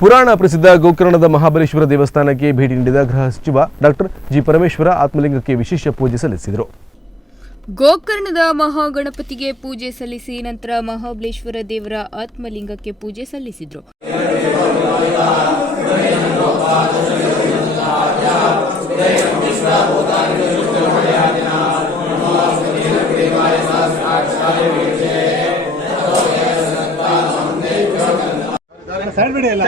ಪುರಾಣ ಪ್ರಸಿದ್ಧ ಗೋಕರ್ಣದ ಮಹಾಬಲೇಶ್ವರ ದೇವಸ್ಥಾನಕ್ಕೆ ಭೇಟಿ ನೀಡಿದ ಗೃಹ ಸಚಿವ ಡಾಕ್ಟರ್ ಜಿ ಪರಮೇಶ್ವರ ಆತ್ಮಲಿಂಗಕ್ಕೆ ವಿಶೇಷ ಪೂಜೆ ಸಲ್ಲಿಸಿದರು. ಗೋಕರ್ಣದ ಮಹಾಗಣಪತಿಗೆ ಪೂಜೆ ಸಲ್ಲಿಸಿ ನಂತರ ಮಹಾಬಲೇಶ್ವರ ದೇವರ ಆತ್ಮಲಿಂಗಕ್ಕೆ ಪೂಜೆ ಸಲ್ಲಿಸಿದ್ರು. ಸೈಡ್ ಬಿಡಿ ಎಲ್ಲ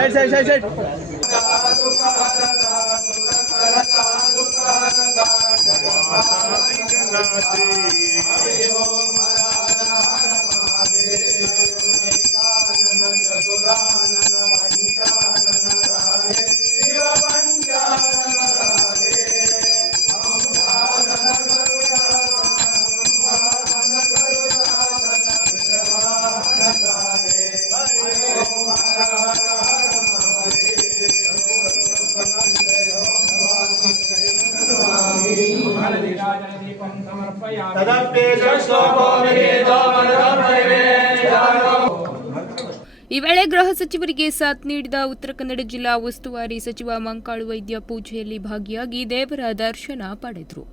ಈ ವೇಳೆ ಗೃಹ ಸಚಿವರಿಗೆ ಸಾಥ್ ನೀಡಿದ ಉತ್ತರ ಕನ್ನಡ ಜಿಲ್ಲಾ ಉಸ್ತುವಾರಿ ಸಚಿವ ಮಂಕಾಳು ವೈದ್ಯ ಪೂಜೆಯಲ್ಲಿ ಭಾಗಿಯಾಗಿ ದೇವರ ದರ್ಶನ ಪಡೆದರು.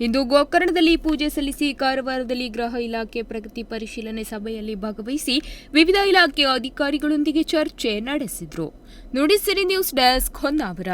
ಇಂದು ಗೋಕರ್ಣದಲ್ಲಿ ಪೂಜೆ ಸಲ್ಲಿಸಿ ಕಾರವಾರದಲ್ಲಿ ಗೃಹ ಇಲಾಖೆ ಪ್ರಗತಿ ಪರಿಶೀಲನೆ ಸಭೆಯಲ್ಲಿ ಭಾಗವಹಿಸಿ ವಿವಿಧ ಇಲಾಖೆ ಅಧಿಕಾರಿಗಳೊಂದಿಗೆ ಚರ್ಚೆ ನಡೆಸಿದ್ರು. Nudisiri news desk Honnavar.